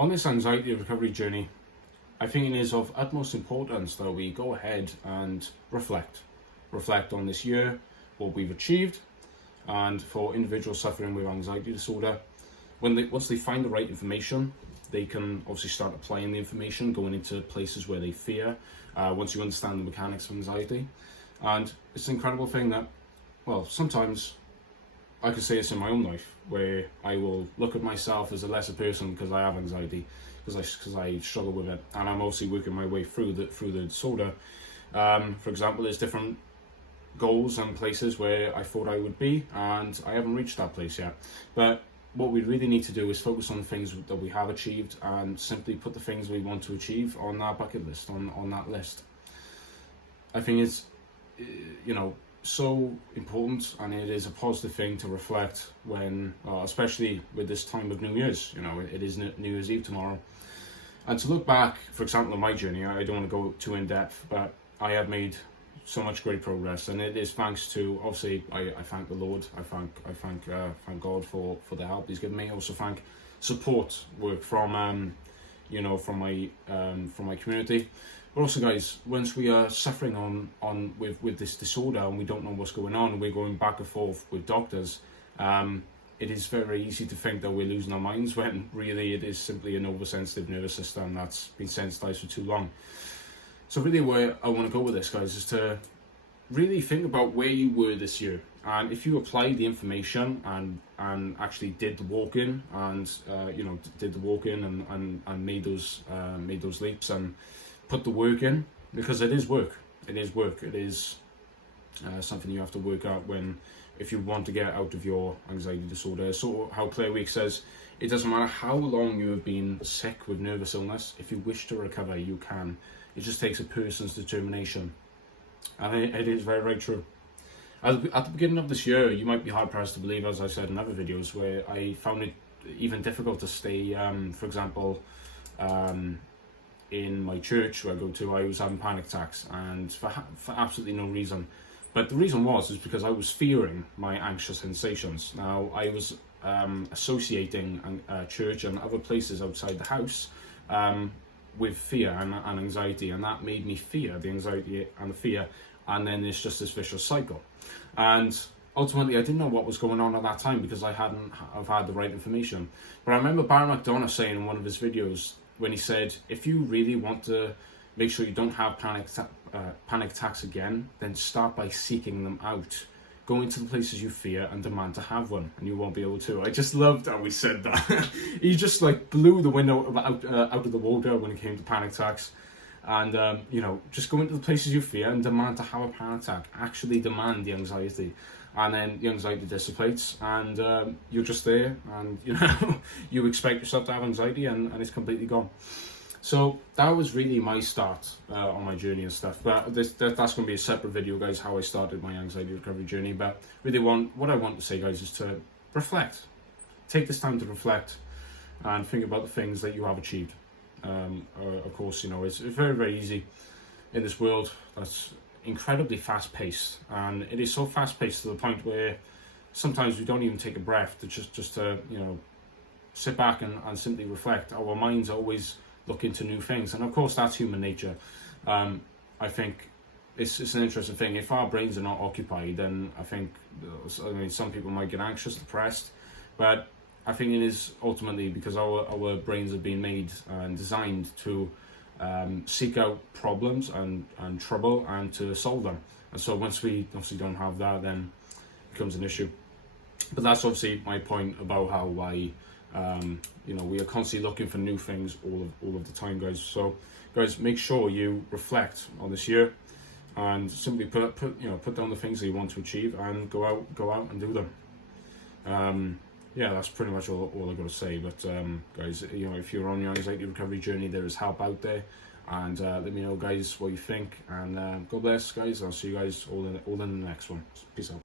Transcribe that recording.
On this anxiety recovery journey, I think it is of utmost importance that we go ahead and reflect on this year, what we've achieved. And for individuals suffering with anxiety disorder, once they find the right information, they can obviously start applying the information, going into places where they fear, once you understand the mechanics of anxiety. And it's an incredible thing that, well, sometimes I can say this in my own life, where I will look at myself as a lesser person because I have anxiety, because I struggle with it, and I'm obviously working my way through the disorder. For example, there's different goals and places where I thought I would be, and I haven't reached that place yet. But what we really need to do is focus on the things that we have achieved, and simply put the things we want to achieve on our bucket list, on that list. I think it's, so important, and it is a positive thing to reflect when, especially with this time of New Year's. It is New Year's Eve tomorrow, and to look back, for example, on my journey. I don't want to go too in depth, but I have made so much great progress, and it is thanks to, obviously, I thank the Lord. I thank God for the help He's given me. I also thank support work from from my community. But also, guys, once we are suffering with this disorder and we don't know what's going on, and we're going back and forth with doctors, it is very easy to think that we're losing our minds, when really it is simply an oversensitive nervous system that's been sensitized for too long. So really, where I want to go with this, guys, is to really think about where you were this year, and if you applied the information and actually did the walk-in, and and made those leaps and put the work in, because it is work. It is something you have to work out if you want to get out of your anxiety disorder. So how Claire Week says, it doesn't matter how long you have been sick with nervous illness. If you wish to recover, you can. It just takes a person's determination. And it is very, very true. At the beginning of this year, you might be hard pressed to believe, as I said in other videos, where I found it even difficult to stay, for example, in my church where I go to, I was having panic attacks, and for absolutely no reason. But the reason is because I was fearing my anxious sensations. Now, I was associating church and other places outside the house with fear and anxiety, and that made me fear the anxiety and the fear, and then it's just this vicious cycle. And ultimately, I didn't know what was going on at that time because I've had the right information. But I remember Barry McDonough saying in one of his videos, when he said, if you really want to make sure you don't have panic attacks again, then start by seeking them out. Go into the places you fear and demand to have one, and you won't be able to. I just loved how he said that. He just blew the window out of the water when it came to panic attacks. And, just go into the places you fear and demand to have a panic attack. Actually demand the anxiety. And then the anxiety dissipates, and you're just there, and you expect yourself to have anxiety, and it's completely gone. So that was really my start on my journey and stuff. But that's going to be a separate video, guys, how I started my anxiety recovery journey. But really, what I want to say, guys, is to reflect. Take this time to reflect and think about the things that you have achieved. Of course, it's very, very easy in this world that's incredibly fast-paced, and it is so fast-paced to the point where sometimes we don't even take a breath to just to sit back and simply reflect. Our minds are always looking to new things, and of course that's human nature. I think it's an interesting thing. If our brains are not occupied, then I think, some people might get anxious, depressed, but I think it is ultimately because our brains have been made and designed to seek out problems and trouble and to solve them. And so once we obviously don't have that, then it becomes an issue. But that's obviously my point about how we are constantly looking for new things all of the time, guys. So guys, make sure you reflect on this year and simply put down the things that you want to achieve and go out and do them. Yeah, that's pretty much all I've got to say. But guys, if you're on your anxiety recovery journey, there is help out there, and let me know, guys, what you think. And God bless, guys. I'll see you guys all in the next one. Peace out.